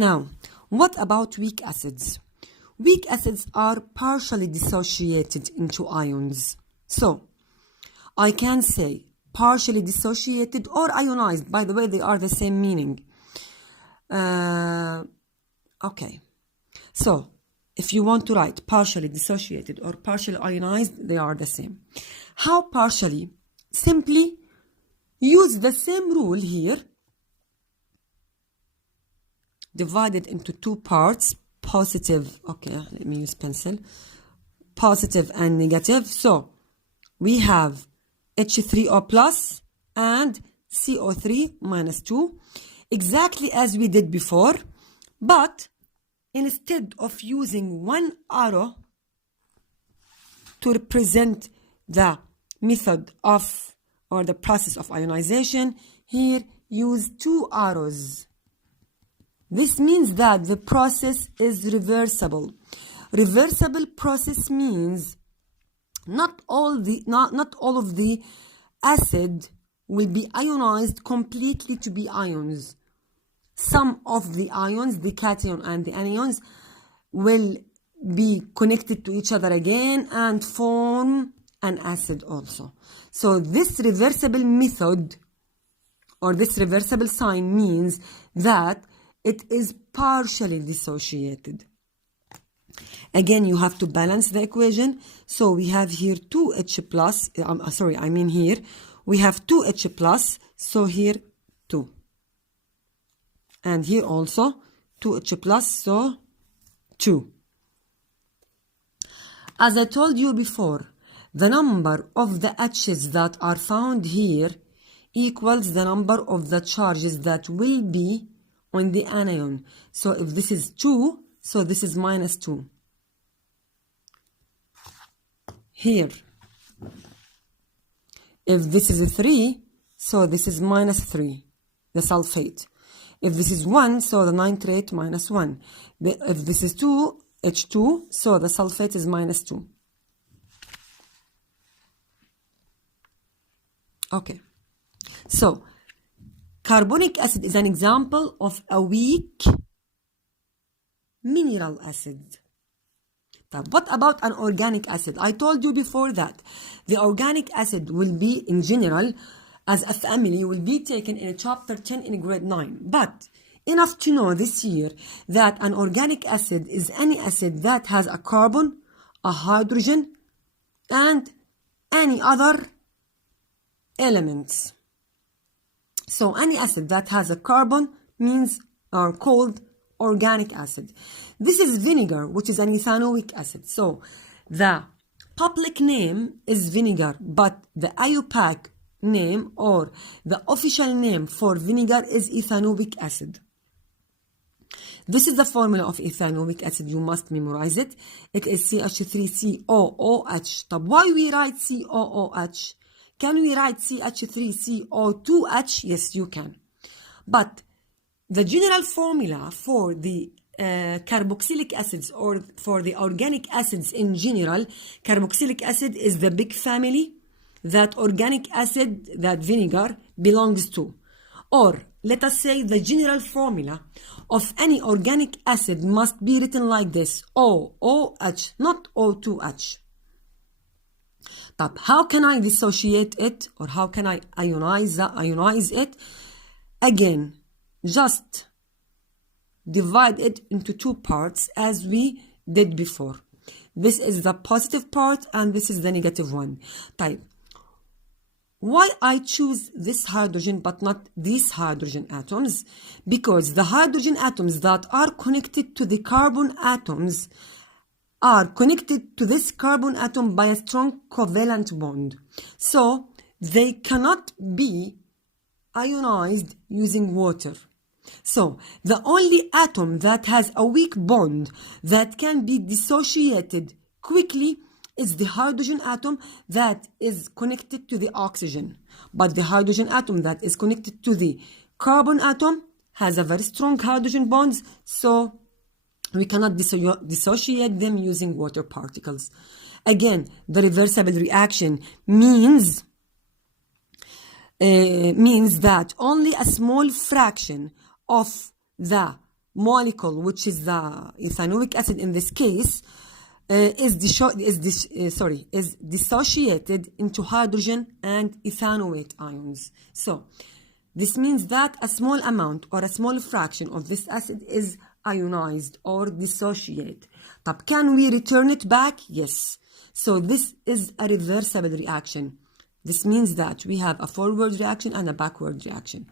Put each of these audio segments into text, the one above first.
Now, what about weak acids? Weak acids are partially dissociated into ions. So, I can say partially dissociated or ionized. By the way, they are the same meaning. Okay. So, if you want to write partially dissociated or partially ionized, they are the same. How partially? Simply use the same rule here. Divided into two parts, positive, okay, let me use pencil, positive and negative. So we have H3O plus and CO3 minus 2, exactly as we did before, but instead of using one arrow to represent the method of or the process of ionization, here use two arrows. This means that the process is reversible. Reversible process means not all of the acid will be ionized completely to be ions. Some of the ions, the cation and the anions, will be connected to each other again and form an acid also. So this reversible method or this reversible sign means that it is partially dissociated. Again, you have to balance the equation. So we have here 2H plus, here we have 2H plus, so here 2. And here also 2H plus, so 2. As I told you before, the number of the H's that are found here equals the number of the charges that will be on the anion. So if this is 2, so this is minus 2. Here, if this is a 3, so this is minus 3, the sulfate. If this is 1, so the nitrate minus 1. If this is 2, H2, so the sulfate is minus 2. Okay, so carbonic acid is an example of a weak mineral acid. What about an organic acid? I told you before that the organic acid will be, in general, as a family, will be taken in chapter 10 in grade 9. But enough to know this year that an organic acid is any acid that has a carbon, a hydrogen, and any other elements. So any acid that has a carbon are called organic acid. This is vinegar, which is an ethanoic acid. So the public name is vinegar, but the IUPAC name or the official name for vinegar is ethanoic acid. This is the formula of ethanoic acid. You must memorize it. It is CH3COOH. Why we write COOH? Can we write CH3CO2H? Yes, you can. But the general formula for the carboxylic acids or for the organic acids in general, carboxylic acid is the big family that organic acid, that vinegar, belongs to. Or let us say the general formula of any organic acid must be written like this: OOH, not O2H. How can I dissociate it, or how can I ionize it? Again, just divide it into two parts as we did before. This is the positive part and this is the negative one. Why I choose this hydrogen but not these hydrogen atoms? Because the hydrogen atoms that are connected to the carbon atoms are connected to this carbon atom by a strong covalent bond. So they cannot be ionized using water. So the only atom that has a weak bond that can be dissociated quickly is the hydrogen atom that is connected to the oxygen. But the hydrogen atom that is connected to the carbon atom has a very strong hydrogen bonds, so we cannot dissociate them using water particles. Again, the reversible reaction means that only a small fraction of the molecule, which is the ethanoic acid in this case, is dissociated into hydrogen and ethanoate ions. So this means that a small amount or a small fraction of this acid is ionized or dissociate. طب can we return it back? Yes. So this is a reversible reaction. This means that we have a forward reaction and a backward reaction.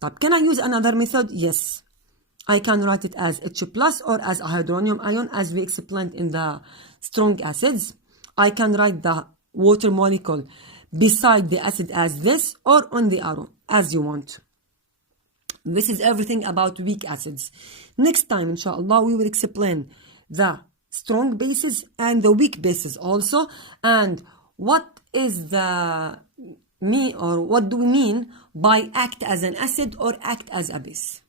طب can I use another method? Yes. I can write it as H plus or as a hydronium ion as we explained in the strong acids. I can write the water molecule beside the acid as this or on the arrow as you want. This is everything about weak acids. Next time, inshallah, we will explain the strong bases and the weak bases also, and what is what do we mean by act as an acid or act as a base.